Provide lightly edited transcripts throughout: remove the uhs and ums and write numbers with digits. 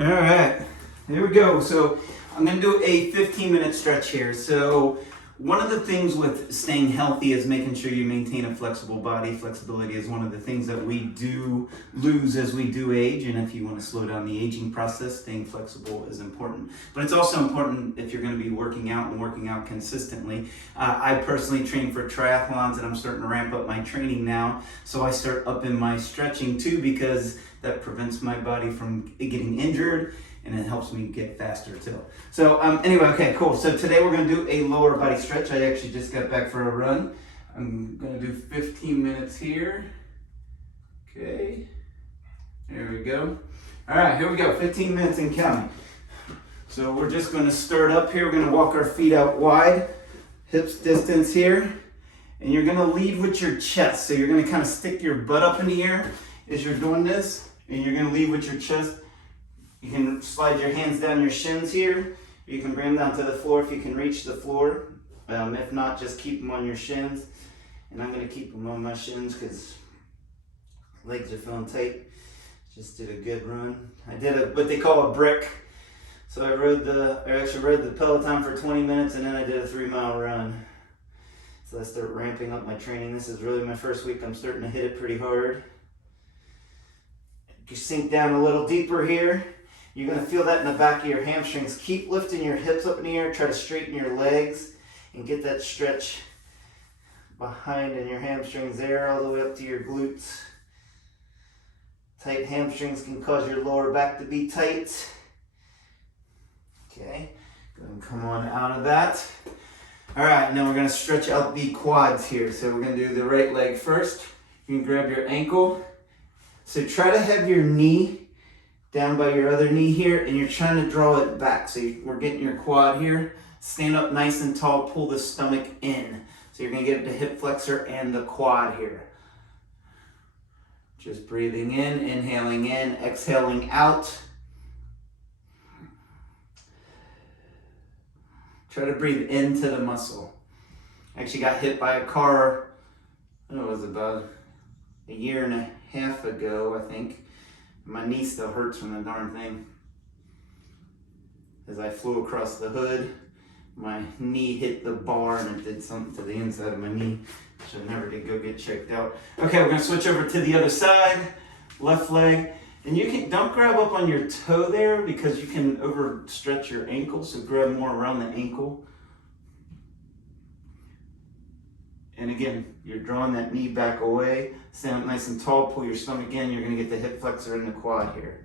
All right, here we go. So I'm gonna do a 15-minute stretch here. So one of the things with staying healthy is making sure you maintain a flexible body. Flexibility is one of the things that we do lose as we do age, and if you want to slow down the aging process, staying flexible is important. But it's also important if you're going to be working out and working out consistently. I personally train for triathlons, and I'm starting to ramp up my training now, so I start upping my stretching too, because that prevents my body from getting injured, and it helps me get faster too. So anyway, okay, cool. So today we're gonna do a lower body stretch. I actually just got back for a run. I'm gonna do 15 minutes here. Okay, there we go. All right, here we go, 15 minutes and counting. So we're just gonna start up here. We're gonna walk our feet out wide, hips distance here, and you're gonna lead with your chest. So you're gonna kind of stick your butt up in the air as you're doing this, and you're gonna lead with your chest. You can slide your hands down your shins here. You can bring them down to the floor if you can reach the floor. If not, just keep them on your shins. And I'm gonna keep them on my shins because legs are feeling tight. Just did a good run. I did what they call a brick. So I actually rode the Peloton for 20 minutes, and then I did a 3-mile run. So I start ramping up my training. This is really my first week. I'm starting to hit it pretty hard. You sink down a little deeper here. You're gonna feel that in the back of your hamstrings. Keep lifting your hips up in the air. Try to straighten your legs and get that stretch behind in your hamstrings there, all the way up to your glutes. Tight hamstrings can cause your lower back to be tight. Okay, go ahead and come on out of that. All right, now we're gonna stretch out the quads here. So we're gonna do the right leg first. You can grab your ankle. So try to have your knee down by your other knee here, and you're trying to draw it back. So we're getting your quad here. Stand up nice and tall, pull the stomach in. So you're gonna get the hip flexor and the quad here. Just breathing in, inhaling in, exhaling out. Try to breathe into the muscle. I actually got hit by a car, I don't know, it was about a year and a half ago, I think. My knee still hurts from the darn thing. As I flew across the hood, my knee hit the bar and it did something to the inside of my knee, which I never did go get checked out. Okay, we're gonna switch over to the other side, left leg. And don't grab up on your toe there because you can overstretch your ankle, so grab more around the ankle. And again, you're drawing that knee back away. Stand up nice and tall, pull your stomach in. You're gonna get the hip flexor and the quad here.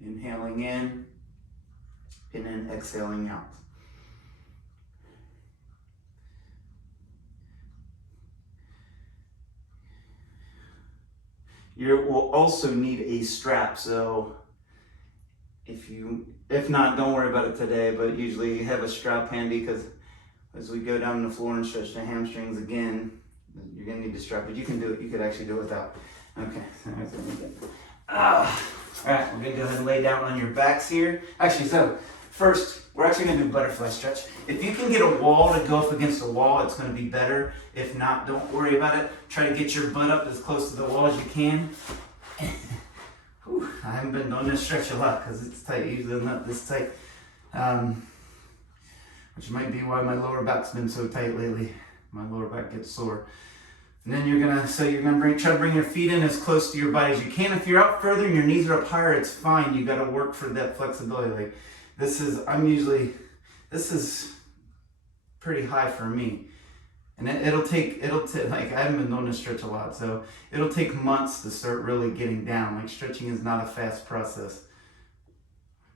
Inhaling in, and then exhaling out. You will also need a strap, so if not, don't worry about it today, but usually have a strap handy, because as we go down the floor and stretch the hamstrings again, you're gonna need to strap, but you can do it. You could actually do it without. Okay, all right, we're gonna go ahead and lay down on your backs here. Actually, so first, we're actually gonna do butterfly stretch. If you can get a wall to go up against a wall, it's gonna be better. If not, don't worry about it. Try to get your butt up as close to the wall as you can. Whew, I haven't been doing this stretch a lot because it's tight. Usually not this tight. Which might be why my lower back's been so tight lately. My lower back gets sore. And then you're gonna try to bring your feet in as close to your body as you can. If you're up further and your knees are up higher, it's fine. You gotta work for that flexibility. Like this is pretty high for me. And it'll take, like I haven't been doing this stretch a lot, so it'll take months to start really getting down. Like stretching is not a fast process.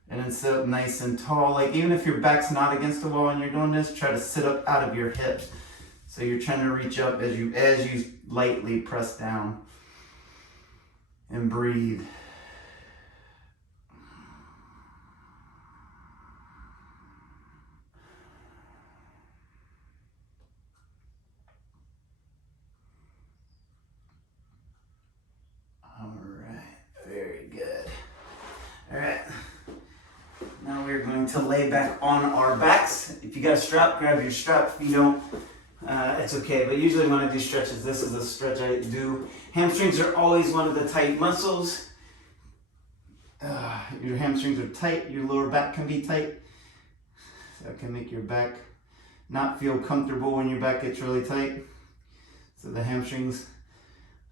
And then sit up nice and tall. Like even if your back's not against the wall and you're doing this, try to sit up out of your hips. So you're trying to reach up as you lightly press down and breathe. All right, very good. All right. Now we're going to lay back on our backs. If you got a strap, grab your strap. If you don't, it's okay. But usually when I do stretches, this is a stretch I do. Hamstrings are always one of the tight muscles. Your hamstrings are tight, your lower back can be tight. That can make your back not feel comfortable when your back gets really tight. So the hamstrings,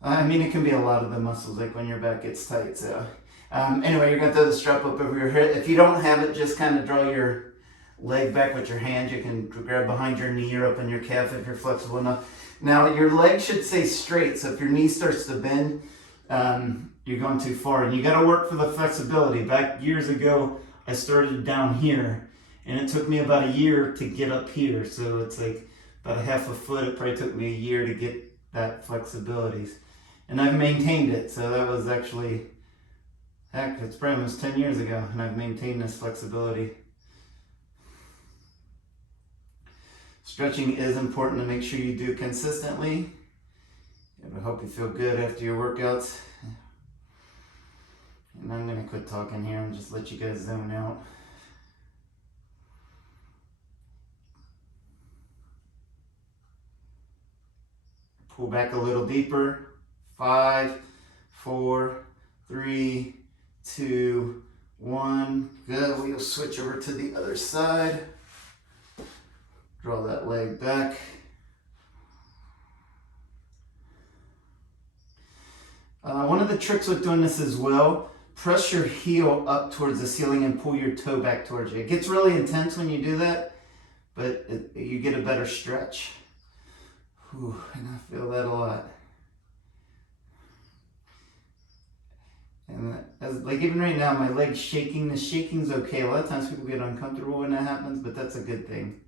I mean, it can be a lot of the muscles, like when your back gets tight. So anyway, you're gonna throw the strap up over your head. If you don't have it, just kind of draw your leg back with your hand. You can grab behind your knee or up on your calf if you're flexible enough. Now your leg should stay straight, so if your knee starts to bend, you're going too far, and you got to work for the flexibility. Back years ago, I started down here, and it took me about a year to get up here. So it's like about a half a foot. It probably took me a year to get that flexibility, and I've maintained it. So that was actually, heck, it's probably almost 10 years ago, and I've maintained this flexibility. Stretching is important to make sure you do consistently. I hope you feel good after your workouts. And I'm gonna quit talking here and just let you guys zone out. Pull back a little deeper. 5, 4, 3, 2, 1. Good. We'll switch over to the other side. Draw that leg back. One of the tricks with doing this as well, press your heel up towards the ceiling and pull your toe back towards you. It gets really intense when you do that, but you get a better stretch. Whew, and I feel that a lot. And like even right now, my leg's shaking. The shaking's okay. A lot of times people get uncomfortable when that happens, but that's a good thing.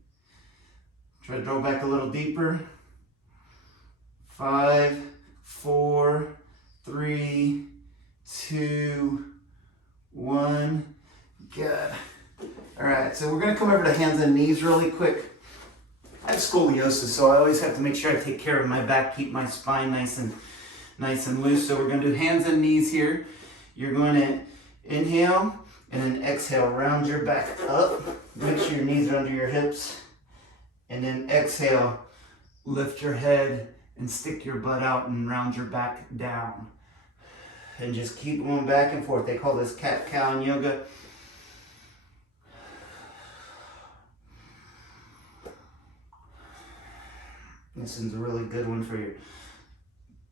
Try to draw back a little deeper. 5, 4, 3, 2, 1. Good. All right, so we're gonna come over to hands and knees really quick. I have scoliosis, so I always have to make sure I take care of my back, keep my spine nice and loose. So we're gonna do hands and knees here. You're going to inhale and then exhale, round your back up. Make sure your knees are under your hips. And then exhale, lift your head and stick your butt out and round your back down. And just keep going back and forth. They call this cat-cow in yoga. This one's a really good one for your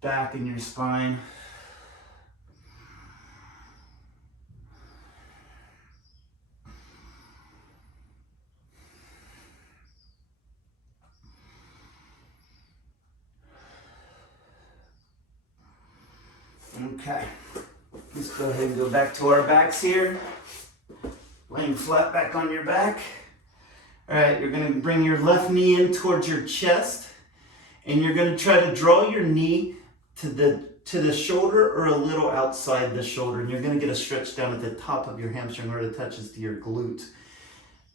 back and your spine. Okay, let's go ahead and go back to our backs here. Laying flat back on your back. All right, you're gonna bring your left knee in towards your chest, and you're gonna try to draw your knee to the shoulder or a little outside the shoulder, and you're gonna get a stretch down at the top of your hamstring where it touches to your glute.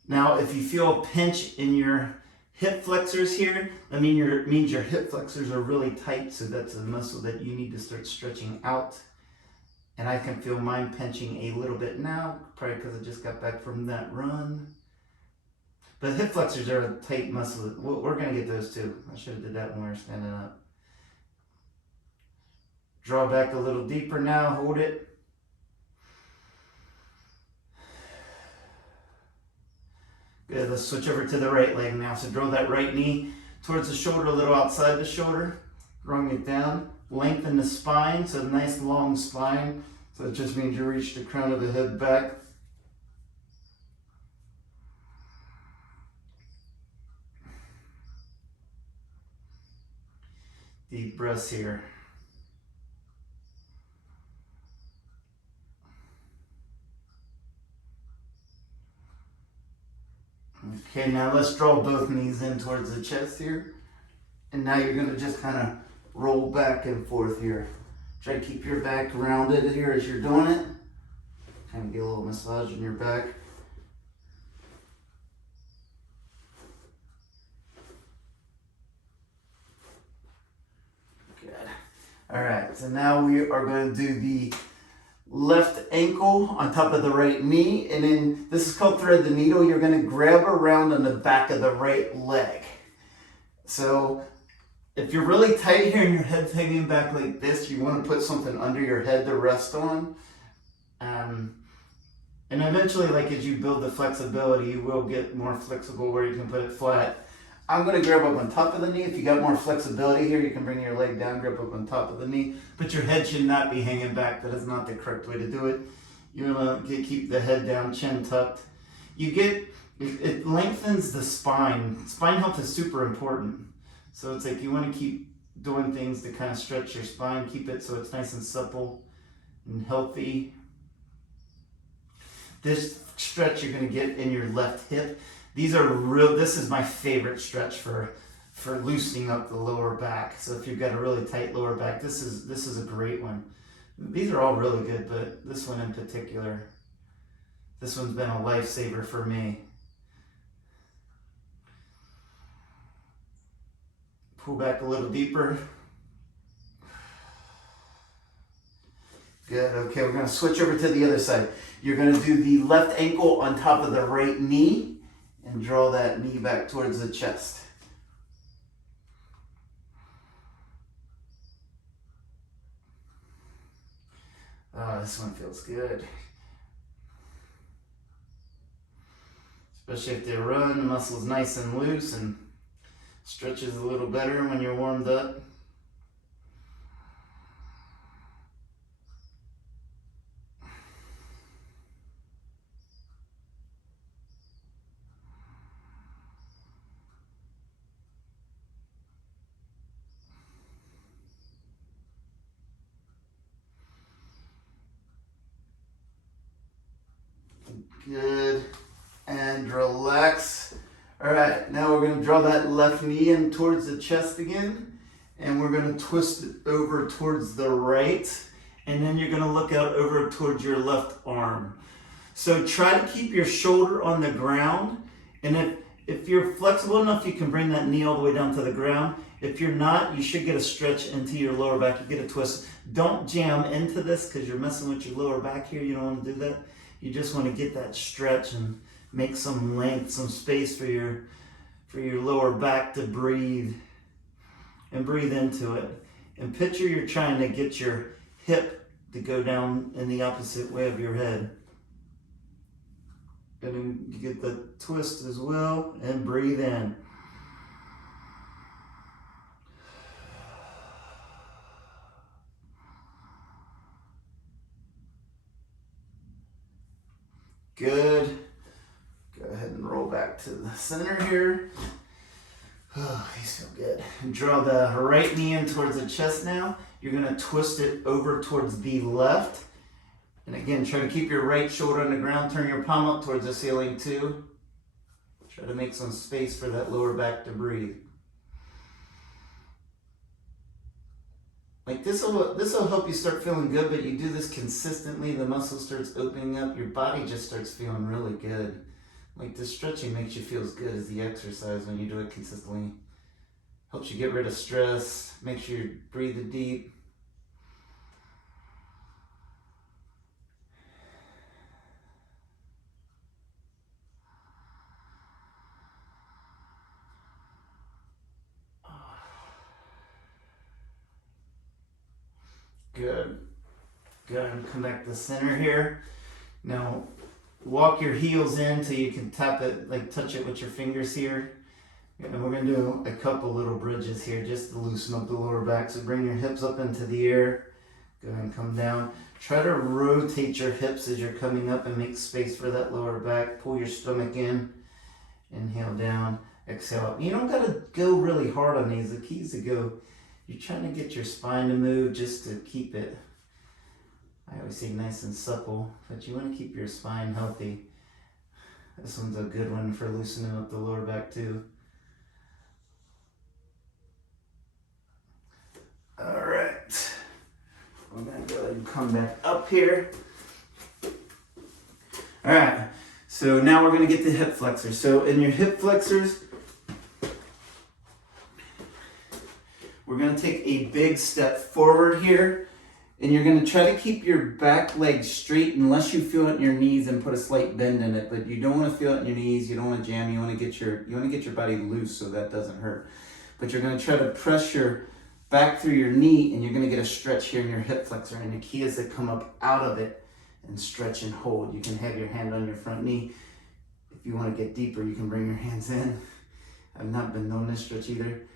Now, if you feel a pinch in your hip flexors here, that means your hip flexors are really tight, so that's a muscle that you need to start stretching out. And I can feel mine pinching a little bit now, probably because I just got back from that run. But hip flexors are a tight muscle. We're going to get those too. I should have did that when we were standing up. Draw back a little deeper now, hold it. Good, let's switch over to the right leg now. So draw that right knee towards the shoulder, a little outside the shoulder. Drawing it down. Lengthen the spine, so nice long spine. So it just means you reach the crown of the head back. Deep breaths here. Okay, now let's draw both knees in towards the chest here. And now you're gonna just kind of roll back and forth here. Try to keep your back rounded here as you're doing it. Kind of get a little massage in your back. Good. All right, so now we are going to do the left ankle on top of the right knee, and then this is called thread the needle. You're going to grab around on the back of the right leg. So if you're really tight here and your head's hanging back like this, you want to put something under your head to rest on. And eventually, like as you build the flexibility, you will get more flexible where you can put it flat. I'm going to grab up on top of the knee. If you got more flexibility here, you can bring your leg down, grab up on top of the knee. But your head should not be hanging back. That is not the correct way to do it. You want to keep the head down, chin tucked. It lengthens the spine. Spine health is super important. So it's like you want to keep doing things to kind of stretch your spine, keep it so it's nice and supple and healthy. This stretch you're going to get in your left hip. This is my favorite stretch for loosening up the lower back. So if you've got a really tight lower back, this is a great one. These are all really good, but this one in particular, this one's been a lifesaver for me. Pull back a little deeper. Good, okay, we're gonna switch over to the other side. You're gonna do the left ankle on top of the right knee and draw that knee back towards the chest. Oh, this one feels good. Especially if they run, the muscle's nice and loose and stretches a little better when you're warmed up. Good, and relax. All right, now we're going to draw that left knee in towards the chest again, and we're going to twist it over towards the right, and then you're going to look out over towards your left arm. So try to keep your shoulder on the ground, and if you're flexible enough, you can bring that knee all the way down to the ground. If you're not, you should get a stretch into your lower back. You get a twist. Don't jam into this because you're messing with your lower back here. You don't want to do that. You just want to get that stretch and make some length, some space for your lower back to breathe and breathe into it. And picture you're trying to get your hip to go down in the opposite way of your head. And then you get the twist as well and breathe in. Good. Go ahead and roll back to the center here. Oh, these feel good. And draw the right knee in towards the chest now. You're going to twist it over towards the left. And again, try to keep your right shoulder on the ground. Turn your palm up towards the ceiling too. Try to make some space for that lower back to breathe. Like this will help you start feeling good, but you do this consistently, the muscle starts opening up, your body just starts feeling really good. Like the stretching makes you feel as good as the exercise when you do it consistently. Helps you get rid of stress, make sure you breathe deep. Good. Good. Come back to the center here. Now, walk your heels in till you can tap it, like touch it with your fingers here. And we're going to do a couple little bridges here just to loosen up the lower back. So bring your hips up into the air. Go ahead and come down. Try to rotate your hips as you're coming up and make space for that lower back. Pull your stomach in. Inhale down. Exhale up. You don't got to go really hard on these. The key is to go. You're trying to get your spine to move just to keep it, I always say nice and supple, but you want to keep your spine healthy. This one's a good one for loosening up the lower back too. All right, I'm gonna go ahead and come back up here. All right, so now we're gonna get the hip flexors. So in your hip flexors, we're going to take a big step forward here, and you're going to try to keep your back leg straight unless you feel it in your knees and put a slight bend in it, but you don't want to feel it in your knees, you don't want to jam, you want to get your body loose so that doesn't hurt. But you're going to try to press your back through your knee, and you're going to get a stretch here in your hip flexor, and the key is to come up out of it and stretch and hold. You can have your hand on your front knee. If you want to get deeper, you can bring your hands in. I've not been known this stretch either.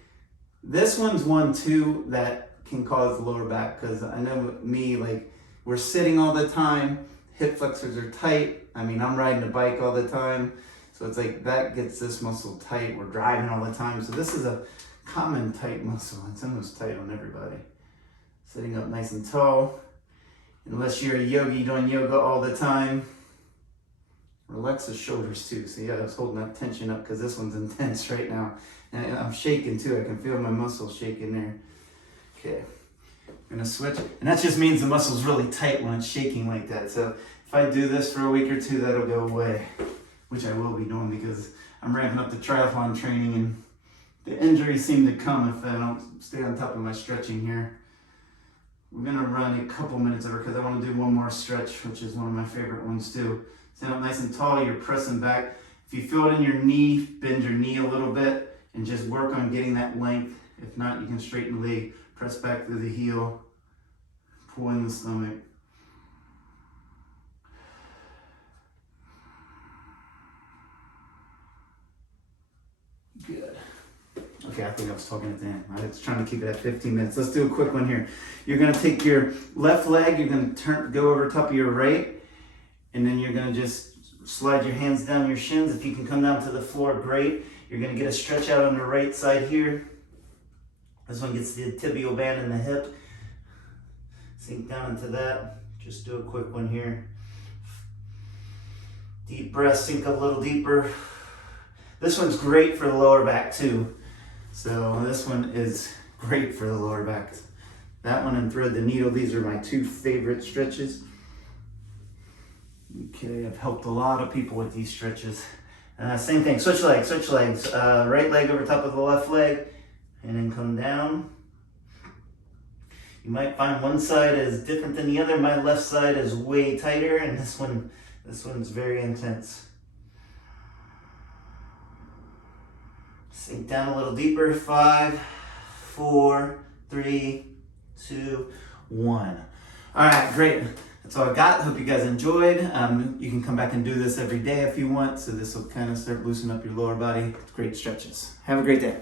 This one's one too that can cause lower back, because I know me, like, we're sitting all the time, hip flexors are tight. I mean, I'm riding a bike all the time, so it's like that gets this muscle tight. We're driving all the time, so this is a common tight muscle. It's almost tight on everybody. Sitting up nice and tall. Unless you're a yogi doing yoga all the time. Relax the shoulders too. See, I was holding that tension up because this one's intense right now. And I'm shaking too. I can feel my muscles shaking there. Okay, I'm gonna switch. And that just means the muscle's really tight when it's shaking like that. So if I do this for a week or two, that'll go away, which I will be doing because I'm ramping up the triathlon training, and the injuries seem to come if I don't stay on top of my stretching here. We're gonna run a couple minutes of it because I want to do one more stretch, which is one of my favorite ones too. Stand up nice and tall, you're pressing back. If you feel it in your knee, bend your knee a little bit and just work on getting that length. If not, you can straighten the leg, press back through the heel, pull in the stomach. Good. Okay, I think I was talking at the end. I was trying to keep it at 15 minutes. Let's do a quick one here. You're gonna take your left leg, you're gonna go over top of your right, and then you're gonna just slide your hands down your shins. If you can come down to the floor, great. You're gonna get a stretch out on the right side here. This one gets the tibial band in the hip. Sink down into that. Just do a quick one here. Deep breath, sink a little deeper. This one's great for the lower back too. So this one is great for the lower back. That one and thread the needle, these are my two favorite stretches. Okay, I've helped a lot of people with these stretches. Same thing, switch legs, switch legs. Right leg over top of the left leg, and then come down. You might find one side is different than the other. My left side is way tighter, and this one's very intense. Sink down a little deeper. 5, 4, 3, 2, 1. All right, great. That's all I got. Hope you guys enjoyed. You can come back and do this every day if you want. So this will kind of start loosening up your lower body. Great stretches. Have a great day.